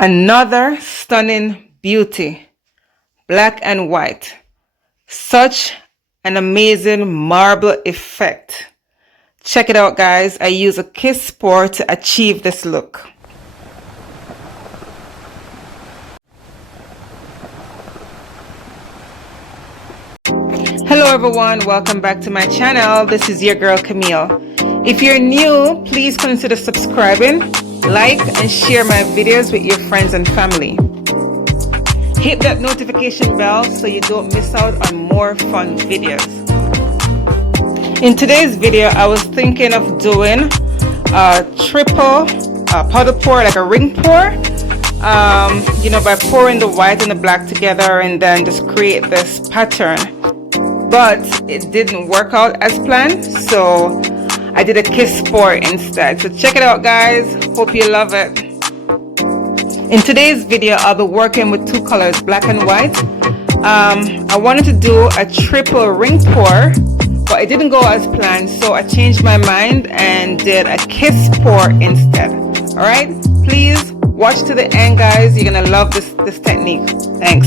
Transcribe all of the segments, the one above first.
Another stunning beauty, black and white. Such an amazing marble effect. Check it out, guys. I use a kiss pour to achieve this look. Hello everyone, welcome back to my channel. This is your girl Camille. If you're new, please consider subscribing, like and share my videos with your friends and family. Hit that notification bell so you don't miss out on more fun videos. In today's video, I was thinking of doing a triple powder pour, like a ring pour, by pouring the white and the black together and then just create this pattern. But it didn't work out as planned, so I did a kiss pour instead. So check it out, guys. Hope you love it. In today's video, I'll be working with two colors, black and white. I wanted to do a triple ring pour, but it didn't go as planned, so I changed my mind and did a kiss pour instead. All right, please watch to the end, guys. You're gonna love this technique. Thanks.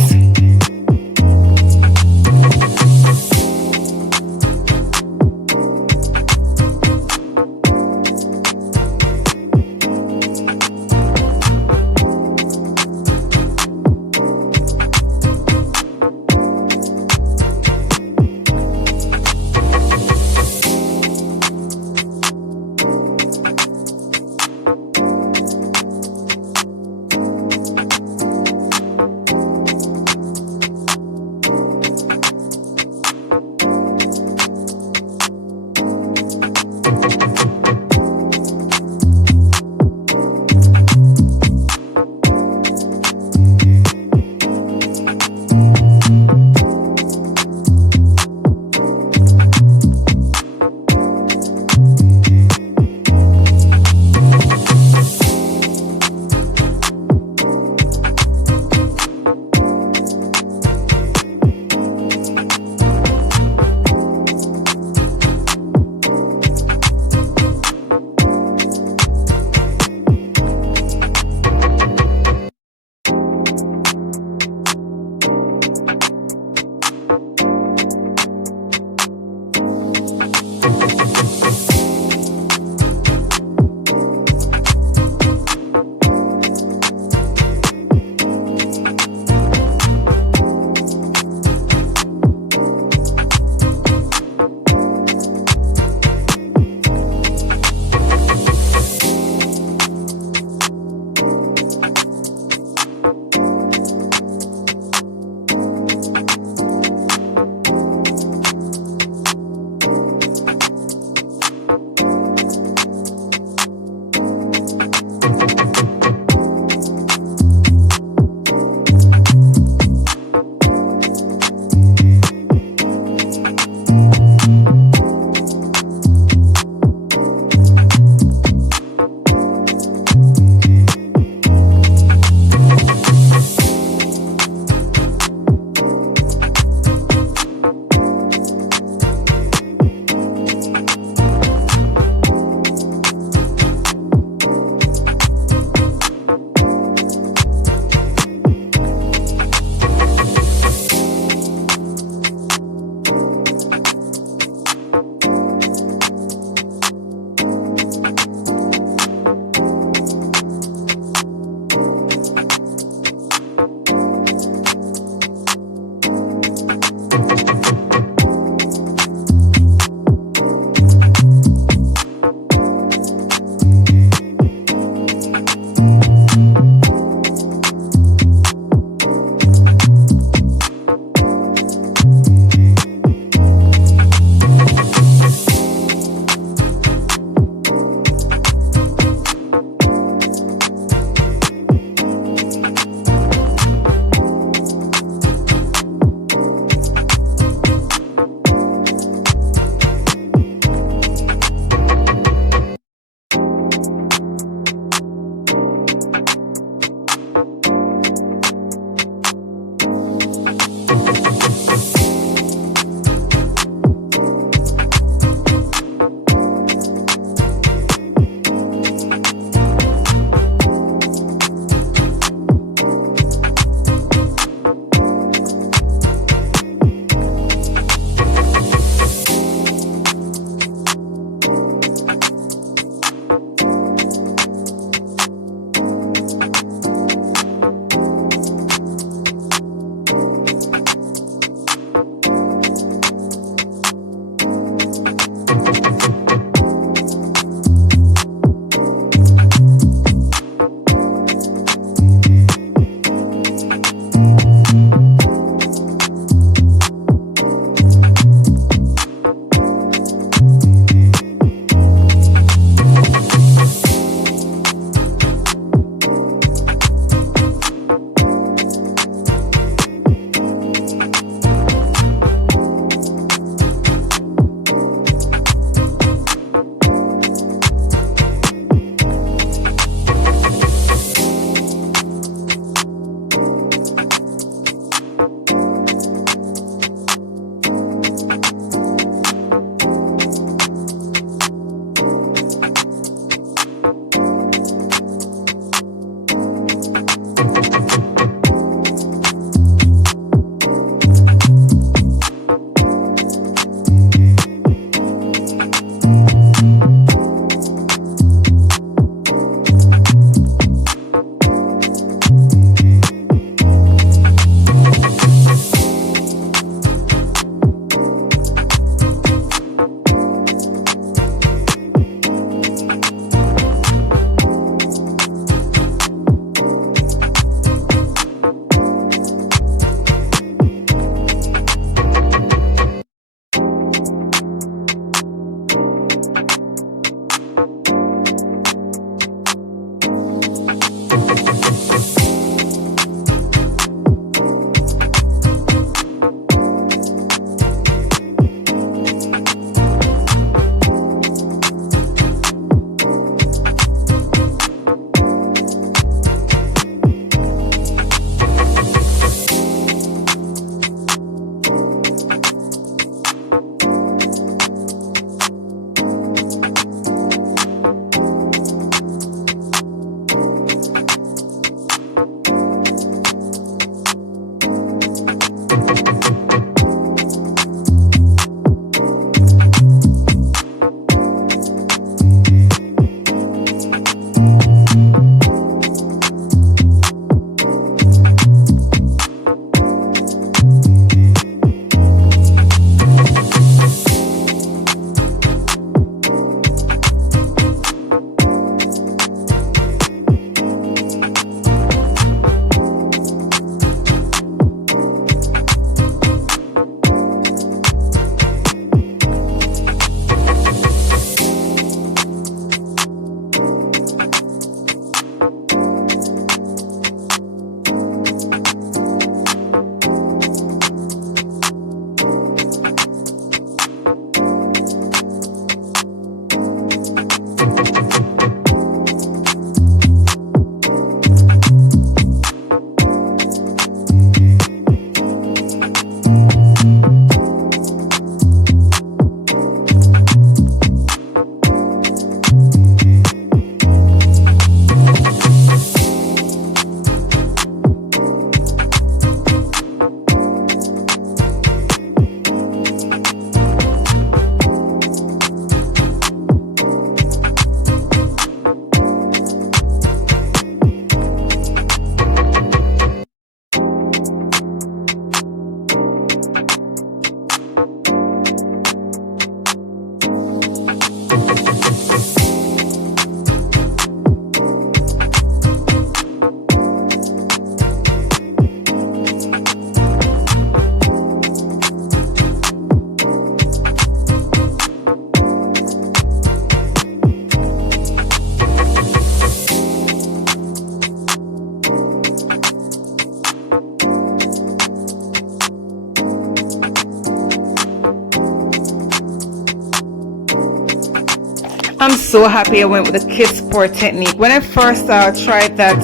I'm so happy I went with the kiss pour technique. When I first tried that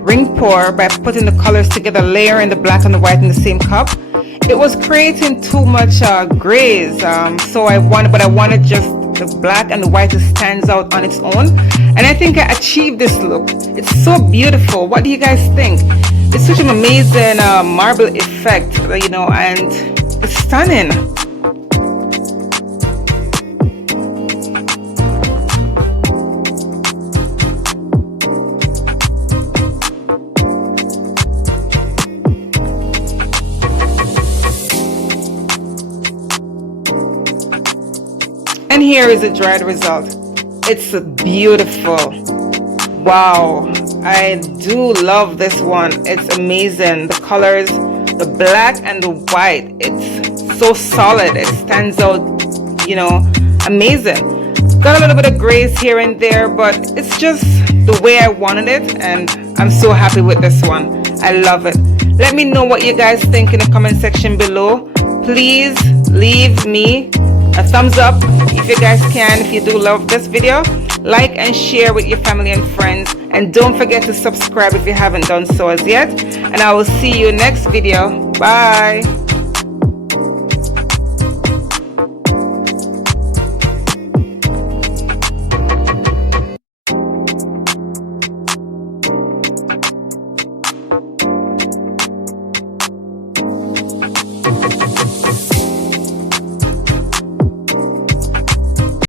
ring pour by putting the colors together, layering the black and the white in the same cup, it was creating too much grays. So I wanted just the black and the white to stand out on its own. And I think I achieved this look. It's so beautiful. What do you guys think? It's such an amazing marble effect, you know, and it's stunning. And here is the dried result. It's beautiful. Wow, I do love this one. It's amazing. The colors, the black and the white, it's so solid. It stands out, you know, amazing. Got a little bit of grays here and there, but it's just the way I wanted it, and I'm so happy with this one. I love it. Let me know what you guys think in the comment section below. Please leave me a thumbs up if you guys can, if you do love this video. Like and share with your family and friends, and don't forget to subscribe if you haven't done so as yet, and I will see you next video. Bye.